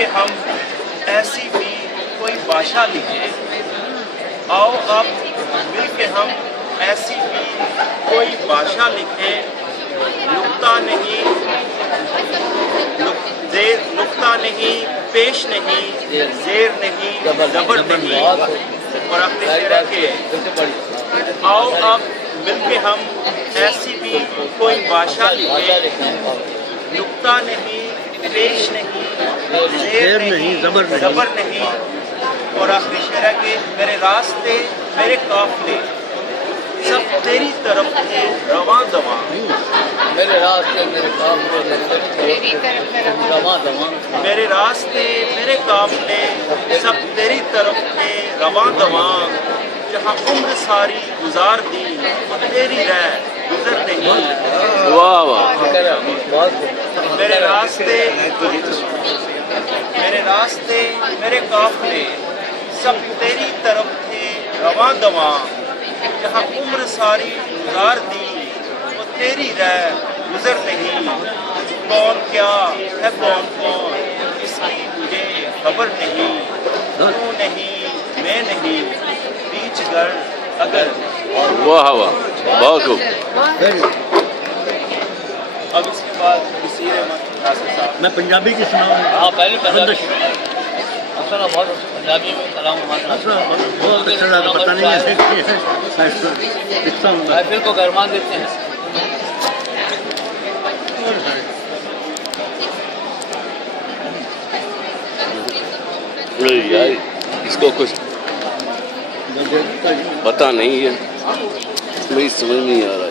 کے ہم ایسی بھی کوئی بادشاہ لکھیں، آؤ اب مل کے ہم ایسی بھی کوئی بادشاہ لکھیں، نقطہ نہیں نقطہ نہیں، پیش نہیں، زیر نہیں، زبر نہیں، اور آخری شعر ہے کہ آؤ اب مل کے ہم ایسی بھی کوئی بادشاہ لکھیں، نقطہ نہیں، پیش نہیں، زیر نہیں، زبر نہیں، اور آخری شعر ہے کہ میرے راستے میرے قافلے سب تیری طرف تھے رواں دواں، میرے راستے میرے قافلے رواں دواں، میرے راستے میرے قافلے سب تیری طرف تھے رواں دواں، جہاں عمر ساری گزار دی وہ تیری رہ گزر نہیں، واہ واہ، میرے راستے میرے قافلے سب تیری طرف تھے رواں دواں، جہاں عمر ساری گزار دی وہ تیری رہ گزر نہیں، کون کیا ہے کون کون اس کی مجھے خبر نہیں، تو نہیں میں نہیں بیچ گر اگر، واہ واہ، بہت خوب۔ اب اس کے بعد بصیر احمد ناصر صاحب۔ میں پنجابی کی سناؤں؟ ہاں پہلے پنجابی اصل بہت پنجابی میں کلام بہت اچھا لگا، پتہ نہیں ہے لکھتا ہوں میں۔ محفل کو گرما دیتے ہیں۔ یار اس کو کچھ پتہ نہیں ہے، میری سمجھ نہیں آ رہا ہے۔